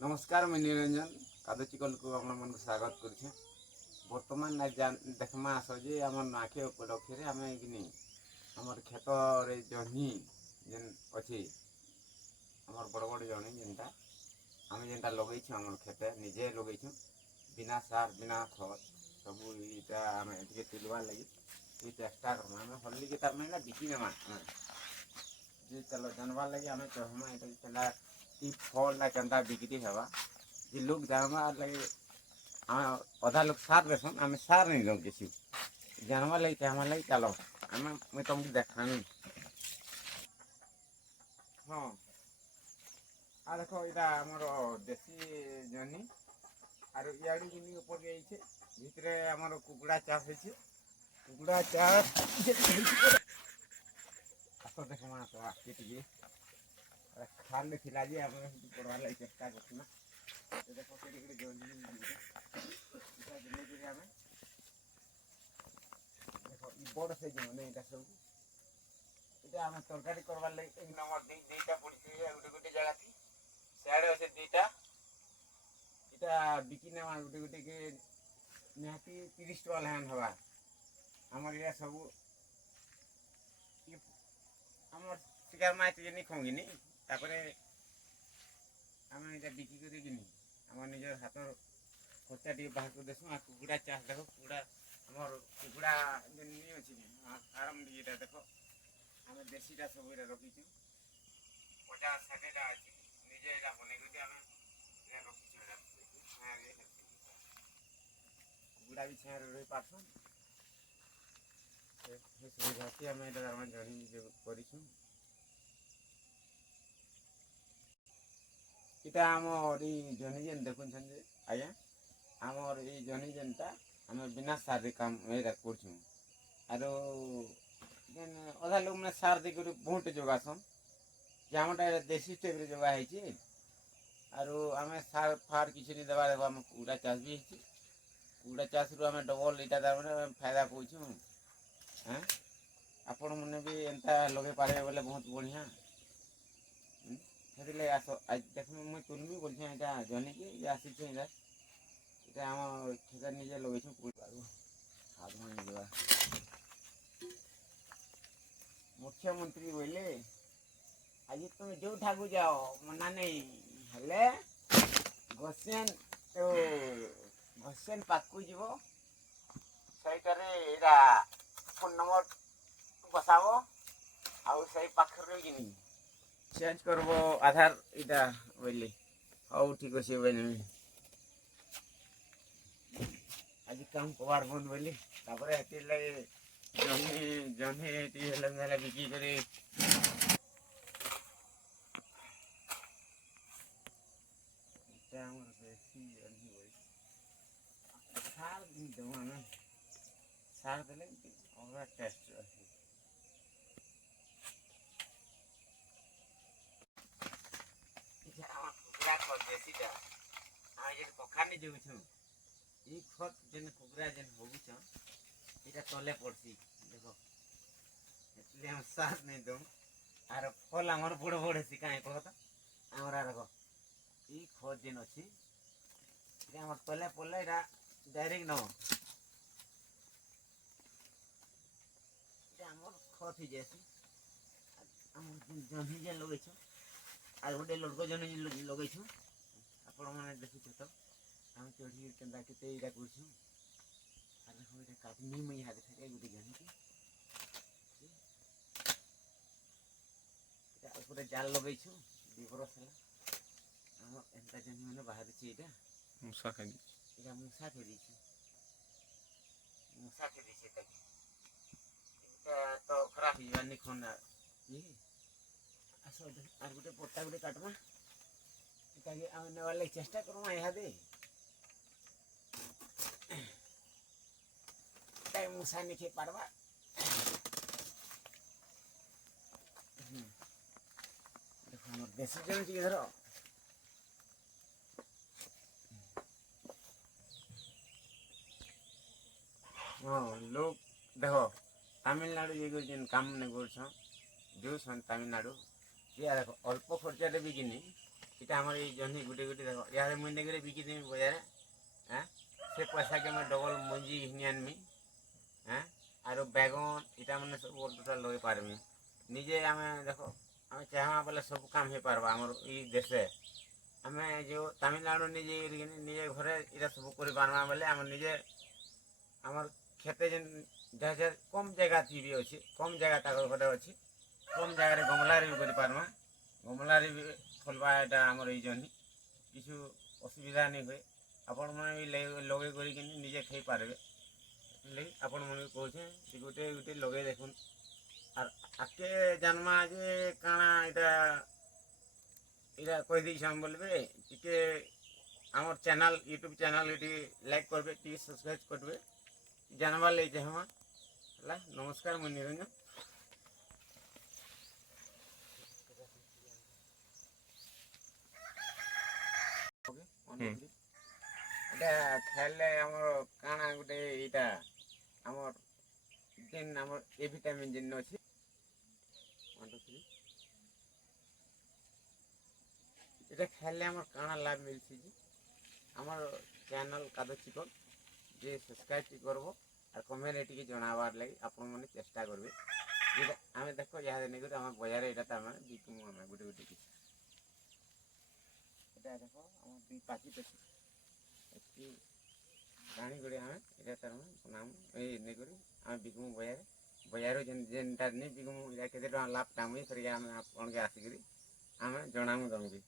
नमस्कार मैं निरंजन कादो चिकल को आप मन स्वागत कर बर्तमान देखमा आस जे आम नाके उपलक्षे आम आमर खेत जह्नी जेन अच्छी आमर बड़ बड़ जनी जेनटा आम जेनटा लगे आम खेते निजे लगे बिना सार बिना खत सब इटा आम तुलवार लगे ये चेष्टा करमा आम हल्ली के तार मैंने बिकी नमा जे चलो जानवार लगे आम कहमा यहाँ ई फल ना केन्ता बिक्री हेबा जे लोग जानवा लगे आम अधा लोग सार देसन आम सार नहीं दो किसी जानवा लगे कहमा लगे चलो आम मुझे तुमको देखानी हाँ आ देखो इटा आमर देसी जनी आर इाड़ी जिन ऊपर जाइए भितरे आमर कुकुड़ा चाष होइए कुकुड़ा चाष आस देखमा आस आसके टिके खाल थिला जे आम पढ़वा लगे चेष्टा करना देखो से जल्दी आम देखो बड़ से मैंने यहाँ सब ये आम तरकारी करवार लगे एक नंबर दुईटा पड़े गोटे गोटे जगह थी सियाड़े अच्छे दुईटा यहाँ बिकी नेमा गोटे गोटे के निहाती 30 टका लाइन हवा आमर या सब आम शिकार माछ नहीं खोगी नहीं आम यहाँ बिक्री करें आम निजर हाथ खर्चा टे बाहर कर देसु कुकुड़ा चाष देख कुकुड़ा आमर कुकुड़ा नहीं अच्छी फार्म ये देख आम देसीटा सब ये रखीचु 50-60टा अच्छी निजे यहाँ बनई आम रखी कुकुड़ा भी छाया रही पार्सन सुविधा आम यहाँ जनी करूँ इटा आमर जनी जेन देखुन आज्ञा आमर ये जनी जेनटा आम बिना सार काम यहाँ कर अधा लोग मैंने सार देकर बहुत जगासन जे आमटा देसी टाइप जगह आरो आम सार फार किसी नहीं देवा देखो आम कुकुड़ा चाष भी कुकुड़ा चाष रू आम डबल यहाँ फायदा पाचु हाँ आपण मैंने भी एंता लगे पारे बोले बहुत बढ़िया आस आज देख मुझे तुलमी बोलछे यहाँ जनी की आसी यहाँ आम खेत निजे लगे मुख्यमंत्री बोले आज तुम जो ठाकू जाओ मना नहीं हेले घसेन तो घसेन पाकू जीव सहीटारे फोन नंबर बसाव आउ सही पाखरे कि चेंज करबो आधार इटा बोली हौ ठीक अच्छे बोली आज काम कबार बंद बोली लगे जमी जमी बिक्री करे सार देव सार देले अलग टेस्ट देसीटा आम जेन कखानी जोगछुँ ये खत जेन कुकुरा जेन होगुछन यहाँ तले पड़सी देख इसलिए हम सार नहीं दो आर फल आमर बड़ बड़ हेसी कहीं कह तो आमरा देख ये खत जेन अच्छी आम तले पड़े यहाँ डायरेक्ट न आमर खत ही जासी आम जमी जेन लगे आज गोटे लड़को जन लगे आपण मैंने देखु तो आम चढ़ी के यहाँ कर काटनी मैं यहाँ देखा गोटे जन की गोटे जाल लगे 2 बरस है आम एंता जमी मैंने बाहर यहाँ मूसा खाई मूसा खेदी मूसा खेदी तो खराब हो नहीं खना ये आस आर गोटे पट्टा गोटे काटमा आम नेवार लगे चेष्टा करमा यहाँ दे मूसा नहीं खे पार्बा देखो हमारे देसी जन टी धर हाँ लोग देखो तमिलनाडु ये जेन काम नहीं कर जो तमिलनाडु ये देखो अल्प खर्चा भी किनी এটা আমার এই জহ্নি গুটে গুটে দেখো ইয়ারে মুই নেগরে বিকি দেমি বাজারে হ্যাঁ সে পয়সাকে আমি ডবল মঞ্জি ঘিনি আনমি হ্যাঁ আর বেগন এটা মানে সব টোটাল লগাই পারমি নিজে আমি দেখো আমি চাহা বলে সব কাম হয়ে পারবা আমার এই দেশে আমি যে তামিলনাড়ু নিজে নিজে ঘরে এটা সব করে পারবা বলে আমার নিজে আমার খেতে যেন যাହା কম জায়গা ବି ଅଛି କମ୍ ଜାଗା ତାଙ୍କ ଘରେ ଅଛି କମ୍ ଜାଗାରେ ଗମଲାରେ ବି କରିପାରମା ଗମଲାରେ ବି ଫଲବା ଏଇଟା ଆମର ଏଇ ଜହ୍ନି কিছু ଅସୁବିଧା ନାଇଁ ହୁଏ ଆପଣମାନେ ବି ଲଗେଇ କରିକିନି ନିଜେ ଖାଇପାରିବେ ସେଥିଲାଗି ଆପଣମାନଙ୍କୁ କହୁଛେ ଯେ ଗୋଟେ ଗୋଟେ ଲଗେଇ ଦେଖୁନ୍ ଆର୍ ଆଗକେ ଜାନମା ଯେ କାଣା ଏଇଟା କହିଦେଇଛନ୍ ବୋଲିବେ ଟିକେ আমার চ্যানেল ইউটিউব চ্যানেল এটি লাইক করবে টি সবসক্রাইব করবে জানবার লাগি চাহমা হলা নমস্কার মুই নিরঞ্জন এটা খাইলে আমার কাଣା গোটে এইটা আমার যেন আমার এ ভিটামিন যেন আছে এটা খাইলে আমার কাଣା লাভ মিলছে যে আমার চ্যানেল কাদো চিকন যে সবসক্রাইব করব আর কমেন্ট এটিকে জানাবার লাগি আপন মানে চেষ্টা করবে এটা আমি দেখো ইহাদে নেই করে আমার বাজারে এটা তার মানে বিকুমু আমি গুটে গুটে কিছু এটা দেখো আমার দুই পাখি পেছি একটি রানী করে আমি এটা তার মানে নাম এই নেই করে আমি বিকুমু বাজারে বাজারে যেনটা নেই বিকুমু এটা কেতে টাকা লাভ টামুই ফেরিকে আমি আপনাকে আসিকি আমি জনামু তমকে